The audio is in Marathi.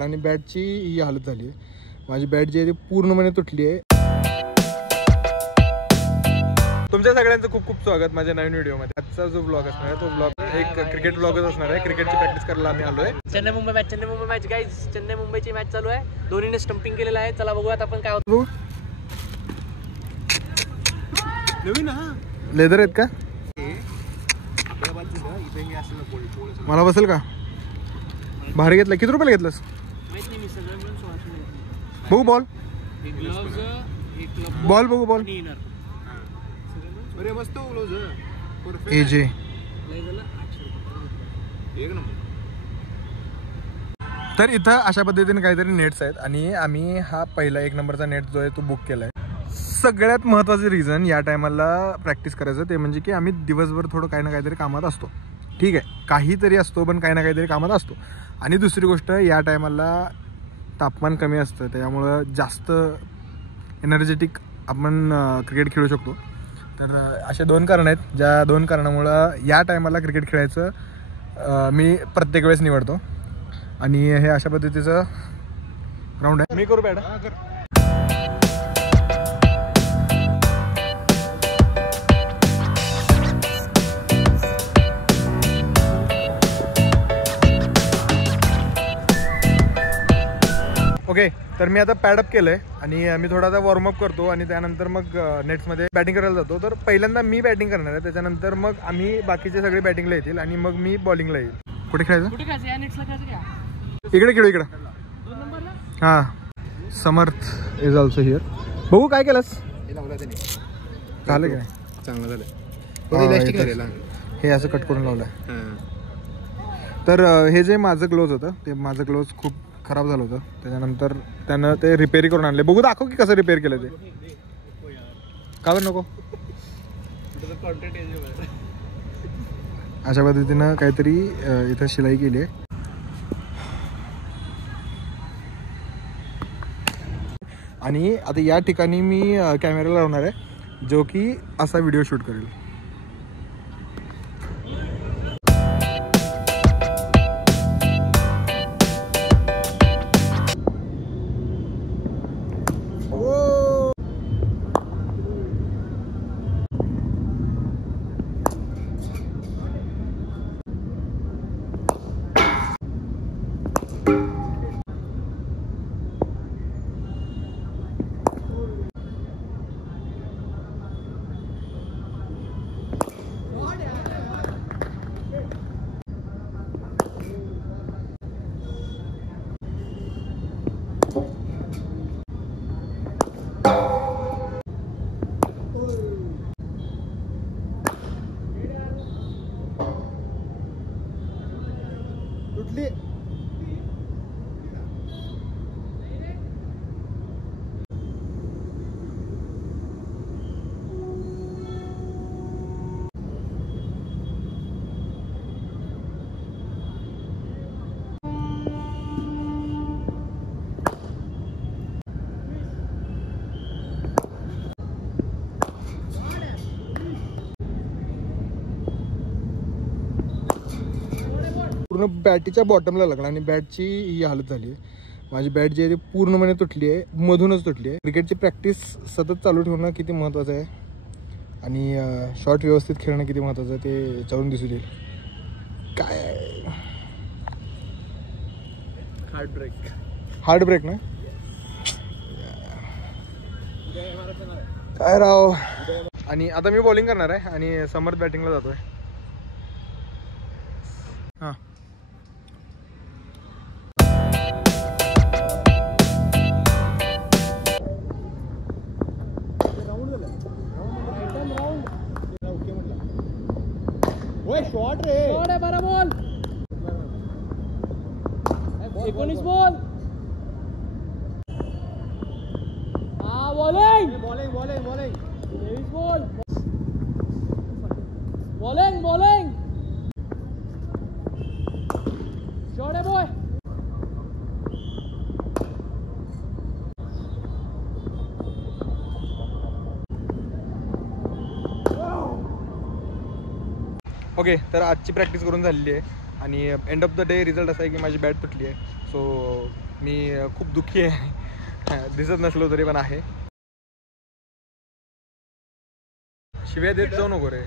आणि बॅटची ही हालत झाली आहे. माझी बॅट जी आहे ती पूर्णपणे तुटली आहे. तुमच्या सगळ्यांचं खूप खूप स्वागत माझ्या नवीन व्हिडिओमध्ये. आजचा जो ब्लॉग असणार आहे तो ब्लॉग एक क्रिकेट ब्लॉगच असणार आहे. क्रिकेटची प्रॅक्टिस करायला आम्ही आलोय. Chennai Mumbai match guys. चेन्नई मुंबईची मॅच चालू आहे. दोन्हीने स्टंपिंग केलेलं आहे. चला बघूयात आपण काय होतं. नवीन लेदर आहेत का? मला बसेल का? भारी घेतला. किती रुपयाला घेतलंस? बघू बॉल बॉल बघू बॉल. एजे तर इथं अशा पद्धतीने काहीतरी नेट्स आहेत आणि आम्ही हा पहिला 1 नंबरचा नेट जो आहे तो बुक केलाय. सगळ्यात महत्त्वाचं रिझन या टायमाला प्रॅक्टिस करायचं ते म्हणजे की आम्ही दिवसभर थोडं काही ना काहीतरी कामात असतो. ठीक आहे, काहीतरी असतो पण काही ना काहीतरी कामात असतो. आणि दुसरी गोष्ट या टायमाला तापमान कमी असतं त्यामुळं जास्त एनर्जेटिक आपण क्रिकेट खेळू शकतो. तर असे 2 कारण आहेत ज्या 2 कारणामुळं या टायमाला क्रिकेट खेळायचं मी प्रत्येक वेळेस निवडतो. आणि हे अशा पद्धतीचं ग्राउंड आहे. मी करू बॅट. ओके, तर मी आता पॅडअप केलंय आणि मी थोडासा वॉर्मअप करतो आणि त्यानंतर मग नेट्समध्ये बॅटिंग करायला जातो. तर पहिल्यांदा मी बॅटिंग करणार आहे, त्याच्यानंतर मग आम्ही बाकीचे सगळे बॅटिंगला येतील आणि मग मी बॉलिंगला येईल. कुठे खेळायचं? इकडे खेळू इकडे. हां, समर्थ इज ऑल्सो हिअर. बघू काय केलंस? झालं काय? चांगलं झालं. हे असं कट करून लावलंय. तर हे जे माझं ग्लोव्ज होतं ते माझं ग्लोव्ज खूप खराब झालं होतं. त्याच्यानंतर त्यानं ते रिपेअर करून आणले. बघू दाखव की कसं रिपेअर केलं ते. का बरं नको? अशा पद्धतीनं काहीतरी इथं शिलाई केली आहे. आणि आता या ठिकाणी मी कॅमेरा लावणार आहे जो की असा व्हिडिओ शूट करेल. पूर्ण बॅटीच्या बॉटमला लागला आणि बॅटची ही हालत झाली आहे. माझी बॅट जी आहे ती पूर्णपणे तुटली आहे, मधूनच तुटली आहे. क्रिकेटची प्रॅक्टिस सतत चालू ठेवणं किती महत्त्वाचं आहे आणि शॉट व्यवस्थित खेळणं किती महत्त्वाचं आहे ते याच्यावरून दिसून येईल. काय हार्ड ब्रेक ना काय राव. आणि आता मी बॉलिंग करणार आहे आणि समर्थ बॅटिंगला जातोय. हां, शॉट रे. शॉट आहे. 12 बॉल 19 बॉल. हा, बॉलिंग 23 बॉल. बॉलिंग शॉट आहे बॉय. ओके, तर आजची प्रॅक्टिस करून झालेली आहे आणि end of the day result असा आहे की माझी बॅट तुटली आहे. सो मी खूप दुःखी आहे. दिसत नसलो तरी पण आहे. शिव्या देत जाऊ नको रे.